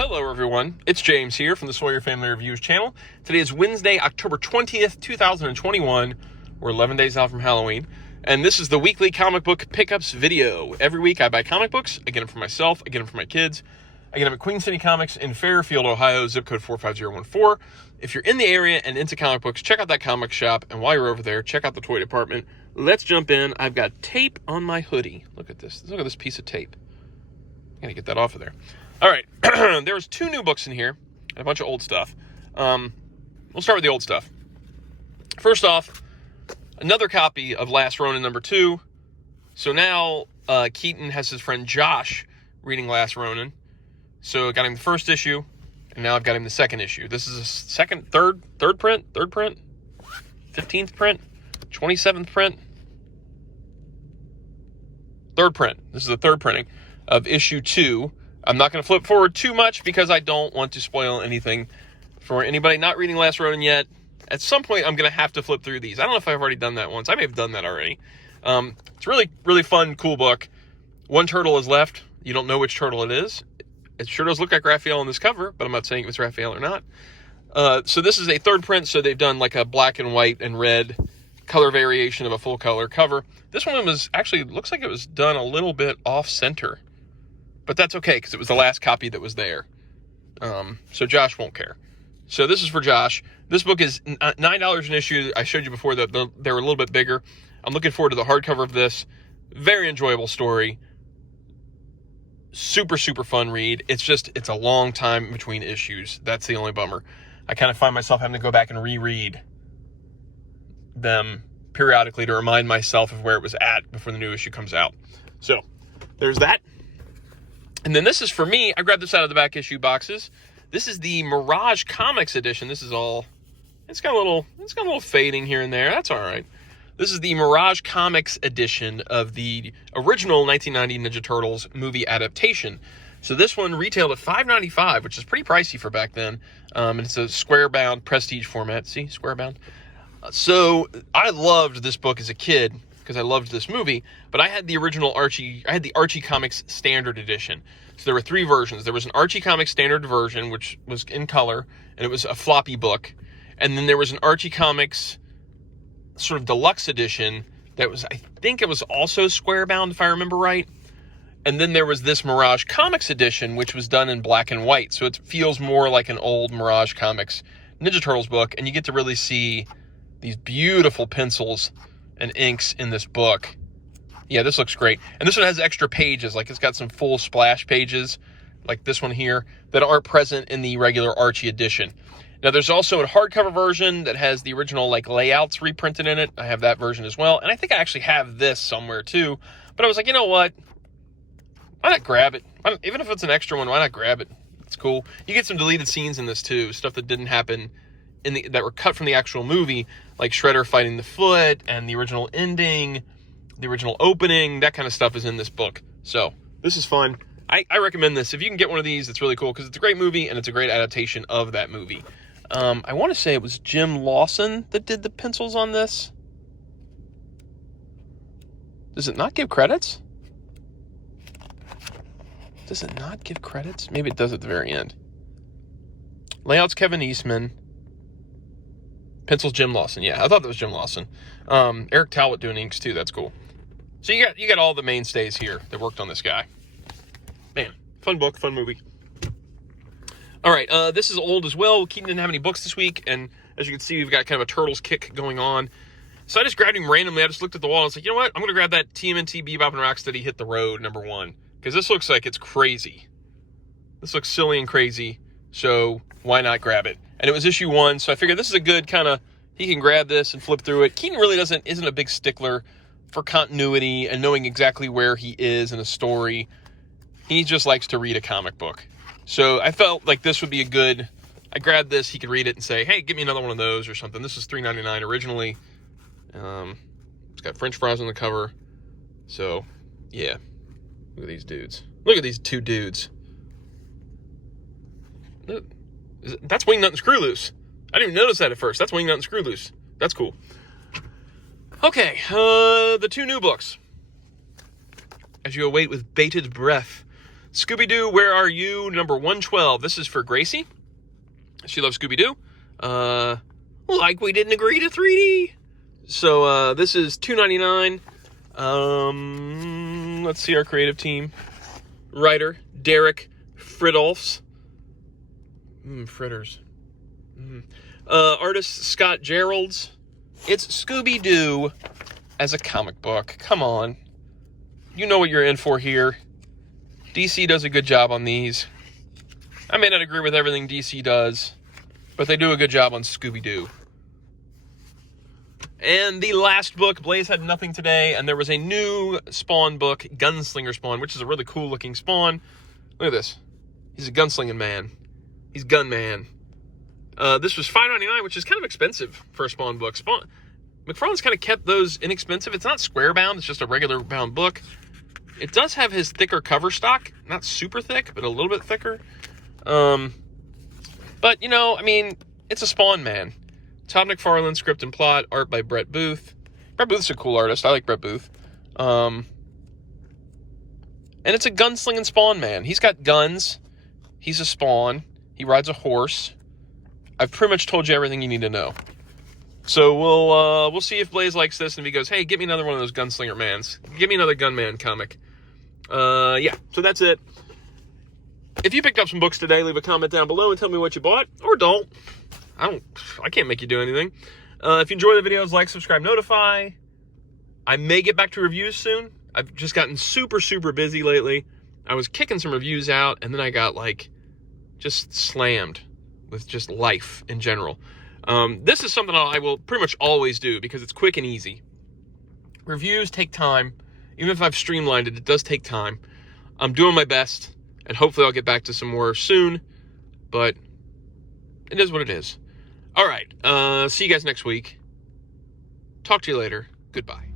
Hello everyone, it's James here from the Sawyer Family Reviews channel. Today is Wednesday, October 20th, 2021. We're 11 days out from Halloween, and this is the weekly comic book pickups video. Every week I buy comic books, I get them for myself, I get them for my kids. I get them at Queen City Comics in Fairfield, Ohio, zip code 45014. If you're in the area and into comic books, check out that comic shop, and while you're over there, check out the toy department. Let's jump in. I've got tape on my hoodie. Look at this. Look at this piece of tape. I gotta get that off of there. All right, there's 2 new books in here and a bunch of old stuff. We'll start with the old stuff. First off, another copy of Last Ronin number 2. So now Keaton has his friend Josh reading Last Ronin. So I got him the first issue, and now I've got him the second issue. This is a third print, 15th print, 27th print, third print. This is the third printing of issue 2. I'm not going to flip forward too much because I don't want to spoil anything for anybody not reading Last Ronin yet. At some point, I'm going to have to flip through these. I don't know if I've already done that once. I may have done that already. It's a really, really fun, cool book. One turtle is left. You don't know which turtle it is. It sure does look like Raphael on this cover, but I'm not saying if it's Raphael or not. So this is a third print, so they've done like a black and white and red color variation of a full color cover. This one was actually, looks like it was done a little bit off-center. But that's okay, because it was the last copy that was there. So Josh won't care. So this is for Josh. This book is $9 an issue. I showed you before that they were a little bit bigger. I'm looking forward to the hardcover of this. Very enjoyable story. Super, super fun read. It's a long time between issues. That's the only bummer. I kind of find myself having to go back and reread them periodically to remind myself of where it was at before the new issue comes out. So there's that. And then this is for me. I grabbed this out of the back issue boxes. This is the Mirage Comics edition. This is all, it's got a little fading here and there. That's all right. This is the Mirage Comics edition of the original 1990 Ninja Turtles movie adaptation. So this one retailed at $5.95, which is pretty pricey for back then. And it's a square-bound prestige format. See, square-bound. So I loved this book as a kid, because I loved this movie, but I had the original Archie, I had the Archie Comics Standard Edition. So there were 3 versions. There was an Archie Comics Standard version, which was in color, and it was a floppy book. And then there was an Archie Comics sort of deluxe edition that was, I think it was also square bound, if I remember right. And then there was this Mirage Comics edition, which was done in black and white. So it feels more like an old Mirage Comics Ninja Turtles book, and you get to really see these beautiful pencils and inks in this book. Yeah, this looks great. And this one has extra pages, like it's got some full splash pages, like this one here, that aren't present in the regular Archie edition. Now, there's also a hardcover version that has the original like layouts reprinted in it. I have that version as well. And I think I actually have this somewhere too. But I was like, you know what? Why not grab it? Even if it's an extra one, why not grab it? It's cool. You get some deleted scenes in this too, stuff that didn't happen that were cut from the actual movie, like Shredder fighting the Foot and the original ending, the original opening, that kind of stuff is in this book. So this is fun. I recommend this. If you can get one of these, it's really cool because it's a great movie and it's a great adaptation of that movie. I want to say it was Jim Lawson that did the pencils on this. Does it not give credits? Does it not give credits? Maybe it does at the very end. Layouts Kevin Eastman. Pencils Jim Lawson. Yeah, I thought that was Jim Lawson. Eric Talbot doing inks too. That's cool. So you got all the mainstays here that worked on this guy. Man, fun book, fun movie. All right, this is old as well. Keaton didn't have any books this week, and as you can see, we've got kind of a Turtles kick going on. So I just grabbed him randomly. I just looked at the wall and was like, you know what? I'm going to grab that TMNT Bebop and Rocksteady Hit the Road #1 because this looks like it's crazy. This looks silly and crazy, so why not grab it? And it was issue 1, so I figured this is a good kind of, he can grab this and flip through it. Keaton really isn't a big stickler for continuity and knowing exactly where he is in a story. He just likes to read a comic book. So I felt like this would be a good, I grabbed this, he could read it and say, hey, give me another one of those or something. This was $3.99 originally. It's got French fries on the cover. So, yeah. Look at these dudes. Look at these 2 dudes. Look. That's Wingnut and Screw Loose. I didn't even notice that at first. That's Wingnut and Screw Loose. That's cool. Okay, the 2 new books. As you await with bated breath Scooby-Doo, Where Are You? Number 112. This is for Gracie. She loves Scooby-Doo. Like we didn't agree to 3D. So this is $2.99. Let's see our creative team. Writer, Derek Fridolfs. Fritters. Artist, Scott Geralds. It's Scooby-Doo as a comic book. Come on. You know what you're in for here. DC does a good job on these. I may not agree with everything DC does, but they do a good job on Scooby-Doo. And the last book, Blaze had nothing today, and there was a new Spawn book, Gunslinger Spawn, which is a really cool-looking Spawn. Look at this. He's a gunslinging man. He's Gunman. This was $5.99, which is kind of expensive for a Spawn book. McFarlane's kind of kept those inexpensive. It's not square-bound. It's just a regular-bound book. It does have his thicker cover stock. Not super thick, but a little bit thicker. But, you know, I mean, it's a Spawn man. Todd McFarlane, script and plot, art by Brett Booth. Brett Booth's a cool artist. I like Brett Booth. And it's a gunslinging Spawn man. He's got guns. He's a Spawn. He rides a horse. I've pretty much told you everything you need to know. So we'll see if Blaze likes this, and if he goes, hey, get me another one of those Gunslinger mans. Give me another Gunman comic. Yeah, so that's it. If you picked up some books today, leave a comment down below and tell me what you bought, or don't. I can't make you do anything. If you enjoy the videos, like, subscribe, notify. I may get back to reviews soon. I've just gotten super, super busy lately. I was kicking some reviews out, and then I got, just slammed with just life in general. This is something I will pretty much always do because it's quick and easy. Reviews take time. Even if I've streamlined it, it does take time. I'm doing my best, and hopefully I'll get back to some more soon, but it is what it is. All right, see you guys next week. Talk to you later. Goodbye.